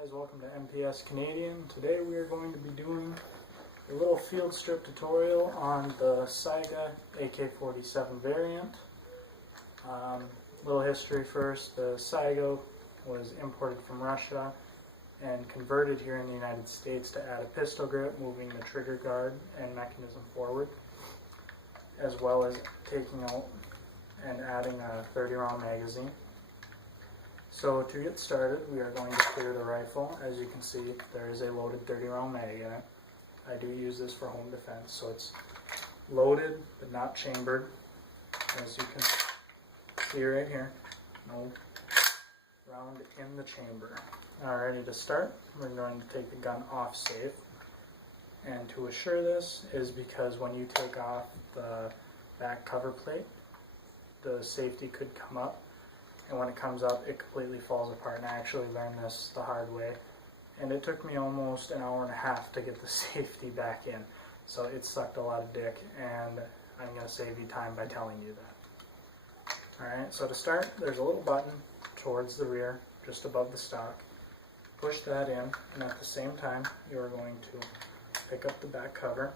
Guys, welcome to MPS Canadian. Today we are going to be doing a little field strip tutorial on the Saiga AK47 variant. Little history first. The Saiga was imported from Russia and converted here in the United States to add a pistol grip, moving the trigger guard and mechanism forward, as well as taking out and adding a 30-round magazine. So to get started, we are going to clear the rifle. As you can see, there is a loaded 30-round mag in it. I do use this for home defense, so it's loaded but not chambered. As you can see right here, no round in the chamber. Alrighty, to start, we're going to take the gun off safe. And to assure this is because when you take off the back cover plate, the safety could come up. And when it comes up, it completely falls apart. And I actually learned this the hard way. And it took me almost an hour and a half to get the safety back in. So it sucked a lot of dick, and I'm going to save you time by telling you that. Alright, so to start, there's a little button towards the rear, just above the stock. Push that in, and at the same time, you're going to pick up the back cover.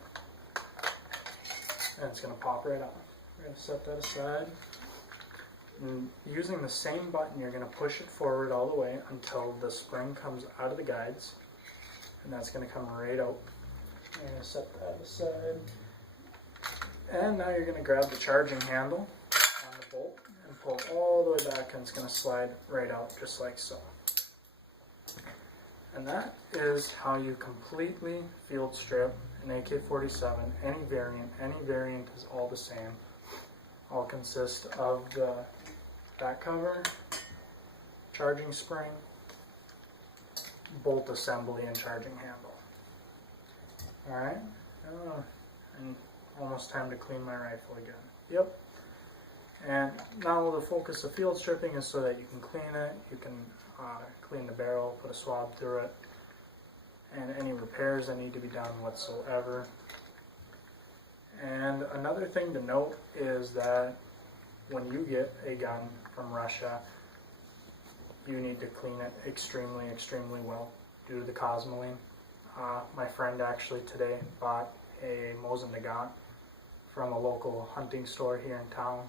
And it's going to pop right out. We're going to set that aside. And using the same button, you're going to push it forward all the way until the spring comes out of the guides, and that's going to come right out. I'm going to set that aside, and now you're going to grab the charging handle on the bolt and pull all the way back, and it's going to slide right out just like so. And that is how you completely field strip an AK-47. Any variant is all the same. All consist of the back cover, charging spring, bolt assembly, and charging handle. Alright, and almost time to clean my rifle again. Yep. And now the focus of field stripping is so that you can clean it, you can clean the barrel, put a swab through it, and any repairs that need to be done whatsoever. And another thing to note is that when you get a gun from Russia, you need to clean it extremely, extremely well due to the cosmoline. My friend actually today bought a Mosin Nagant from a local hunting store here in town,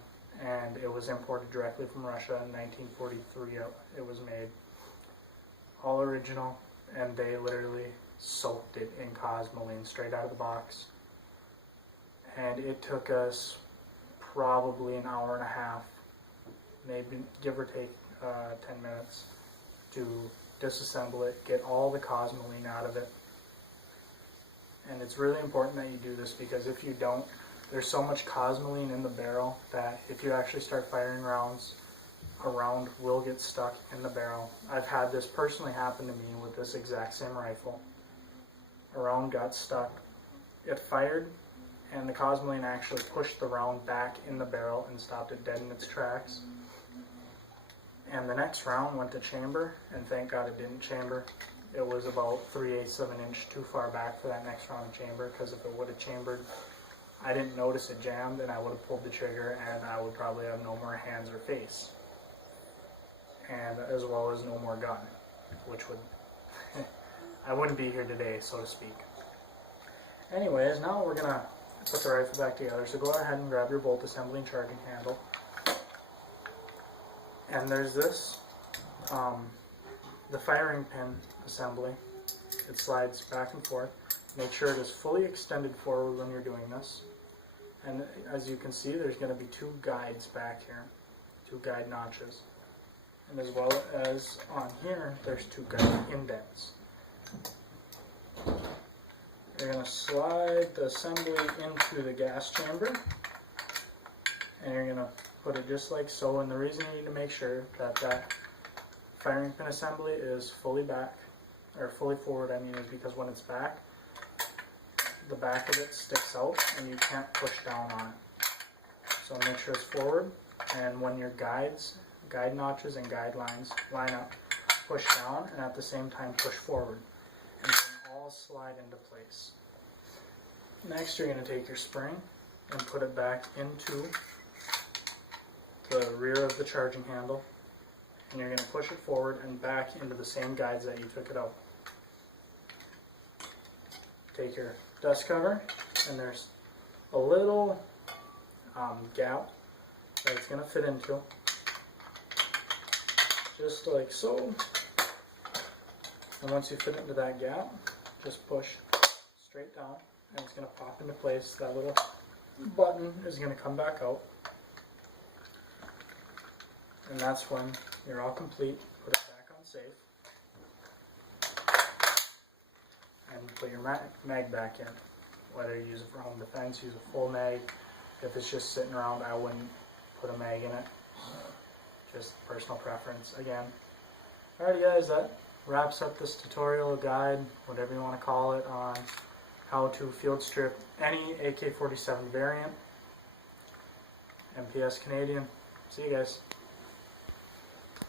and it was imported directly from Russia in 1943. It was made all original, and they literally soaked it in cosmoline straight out of the box. And it took us probably an hour and a half, maybe give or take 10 minutes, to disassemble it, get all the cosmoline out of it. And it's really important that you do this, because if you don't, there's so much cosmoline in the barrel that if you actually start firing rounds, a round will get stuck in the barrel. I've had this personally happen to me with this exact same rifle. A round got stuck, it fired, and the cosmoline actually pushed the round back in the barrel and stopped it dead in its tracks. And the next round went to chamber, and thank God it didn't chamber. It was about 3/8 of an inch too far back for that next round to chamber, because if it would have chambered, I didn't notice it jammed, and I would have pulled the trigger, and I would probably have no more hands or face. And as well as no more gun, which would, I wouldn't be here today, so to speak. Anyways, now we're gonna put the rifle back together, so go ahead and grab your bolt assembly and charging handle. And there's this, the firing pin assembly. It slides back and forth. Make sure it is fully extended forward when you're doing this. And as you can see, there's going to be two guides back here, two guide notches. And as well as on here, there's two guide indents. You're going to slide the assembly into the gas chamber, and you're going to put it just like so. And the reason you need to make sure that that firing pin assembly is fully back, or fully forward, I mean, is because when it's back, the back of it sticks out and you can't push down on it. So make sure it's forward, and when your guide notches and guide lines line up, push down, and at the same time push forward. And it can all slide into place. Next, you're going to take your spring and put it back into the rear of the charging handle, and you're going to push it forward and back into the same guides that you took it out. Take your dust cover, and there's a little gap that it's going to fit into, just like so. And once you fit into that gap, just push straight down, and it's going to pop into place. That little button is going to come back out, and that's when you're all complete. Put it back on safe, and put your mag back in. Whether you use it for home defense, use a full mag. If it's just sitting around, I wouldn't put a mag in it. Just personal preference again. Alrighty guys, that wraps up this tutorial, guide, whatever you want to call it, on how to field strip any AK47 variant. MPS Canadian. See you guys.